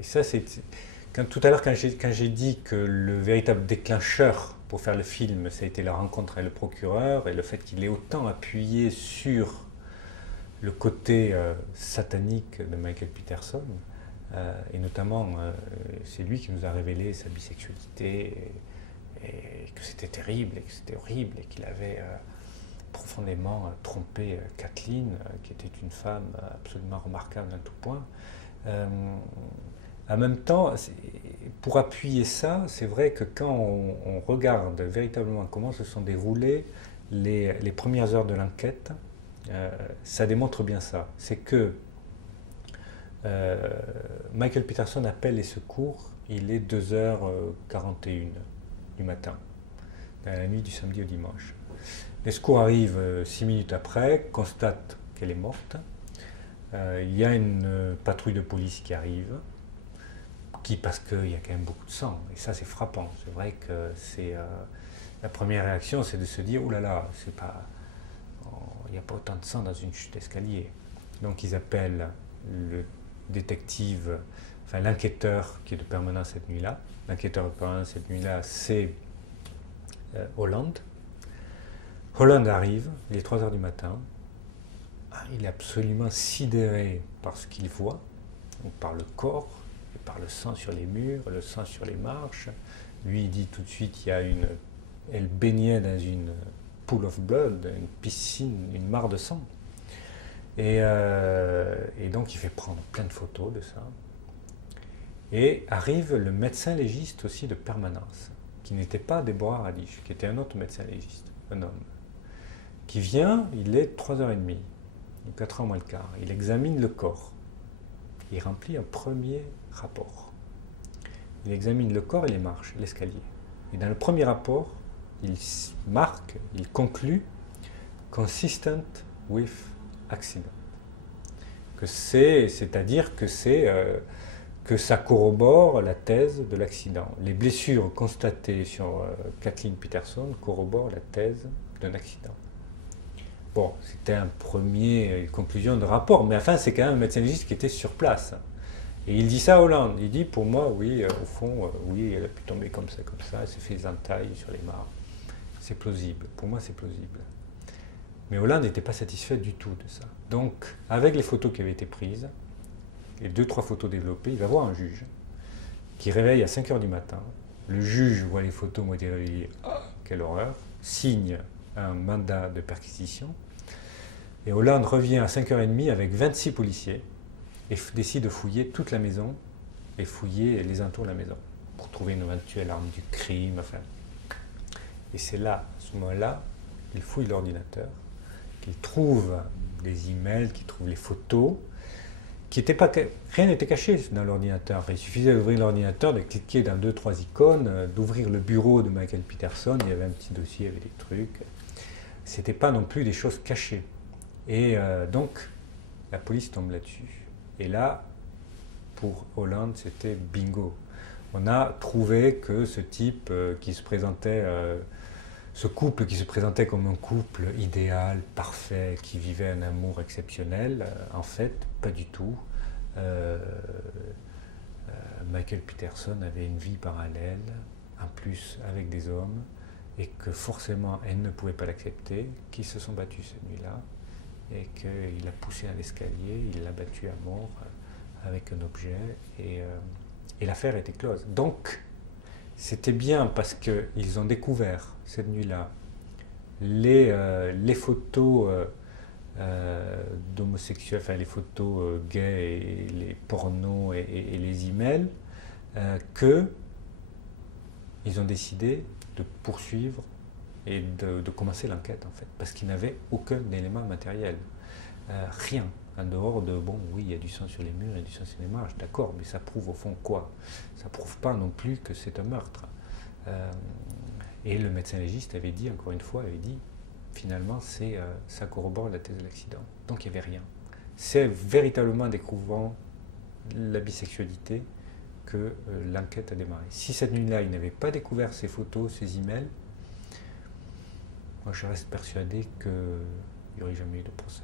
et ça, tout à l'heure, quand j'ai dit que le véritable déclencheur pour faire le film, ça a été la rencontre avec le procureur et le fait qu'il ait autant appuyé sur le côté satanique de Michael Peterson, et notamment, c'est lui qui nous a révélé sa bisexualité, et que c'était terrible, et que c'était horrible, et qu'il avait profondément trompé Kathleen, qui était une femme absolument remarquable en tout point. En même temps, pour appuyer ça, c'est vrai que quand on regarde véritablement comment se sont déroulées les premières heures de l'enquête, ça démontre bien ça. C'est que Michael Peterson appelle les secours, il est 2h41 du matin, dans la nuit du samedi au dimanche. Les secours arrivent 6 minutes après, constatent qu'elle est morte. Il y a une patrouille de police qui arrive, parce qu'il y a quand même beaucoup de sang, et ça c'est frappant. C'est vrai que la première réaction, c'est de se dire, oh là là, il n'y a pas autant de sang dans une chute d'escalier. Donc ils appellent le détective, enfin l'enquêteur qui est de permanence cette nuit-là. L'enquêteur de permanence cette nuit-là, c'est Holland. Holland arrive, il est 3h du matin. Il est absolument sidéré par ce qu'il voit, donc par le corps, et par le sang sur les murs, le sang sur les marches. Lui, il dit tout de suite, elle baignait dans une pool of blood, une piscine, une mare de sang. Et donc il fait prendre plein de photos de ça. Et arrive le médecin légiste aussi de permanence, qui n'était pas Deborah Radish, qui était un autre médecin légiste, un homme, qui vient, il est 3h30, 4h moins le quart. Il examine le corps. Il remplit un premier rapport. Il examine le corps et les marches, l'escalier. Et dans le premier rapport, il marque, il conclut consistent with accident. C'est-à-dire que ça corrobore la thèse de l'accident. Les blessures constatées sur Kathleen Peterson corroborent la thèse d'un accident. Bon, c'était une première conclusion de rapport, mais enfin, c'est quand même un médecin légiste qui était sur place. Et il dit ça à Hollande. Il dit, pour moi, oui, au fond, oui, elle a pu tomber comme ça, elle s'est fait des entailles sur les marbres. C'est plausible. Pour moi, c'est plausible. Mais Hollande n'était pas satisfait du tout de ça. Donc, avec les photos qui avaient été prises, les 2-3 photos développées, il va voir un juge qui réveille à 5h du matin. Le juge voit les photos, moi, il dit, oh, quelle horreur, signe un mandat de perquisition. Et Hollande revient à 5h30 avec 26 policiers et décide de fouiller toute la maison et fouiller les entours de la maison pour trouver une éventuelle arme du crime. Enfin. Et c'est là, à ce moment-là, qu'il fouille l'ordinateur, qu'il trouve les emails, qu'il trouve les photos, rien n'était caché dans l'ordinateur. Il suffisait d'ouvrir l'ordinateur, de cliquer dans 2-3 icônes, d'ouvrir le bureau de Michael Peterson, il y avait un petit dossier avec des trucs. C'était pas non plus des choses cachées. Et donc, la police tombe là-dessus. Et là, pour Hollande, c'était bingo. On a trouvé que ce type qui se présentait, ce couple qui se présentait comme un couple idéal, parfait, qui vivait un amour exceptionnel, en fait, pas du tout. Michael Peterson avait une vie parallèle, en plus avec des hommes, et que forcément elle ne pouvait pas l'accepter, qu'ils se sont battus cette nuit-là, et qu'il l'a poussé à l'escalier, il l'a battu à mort avec un objet, et l'affaire était close. Donc, c'était bien parce qu'ils ont découvert cette nuit-là les photos d'homosexuels, enfin les photos gays et les pornos et les emails, qu'ils ont décidé de poursuivre et de commencer l'enquête en fait, parce qu'ils n'avaient aucun élément matériel, rien, en dehors de, bon oui, il y a du sang sur les murs, il y a du sang sur les marches, d'accord, mais ça prouve au fond quoi? Ça prouve pas non plus que c'est un meurtre. Et le médecin légiste avait dit, encore une fois, finalement, ça corrobore la thèse de l'accident. Donc il n'y avait rien. C'est véritablement en découvrant la bisexualité que l'enquête a démarré. Si cette nuit-là, il n'avait pas découvert ces photos, ces emails, moi je reste persuadé qu'il n'y aurait jamais eu de procès.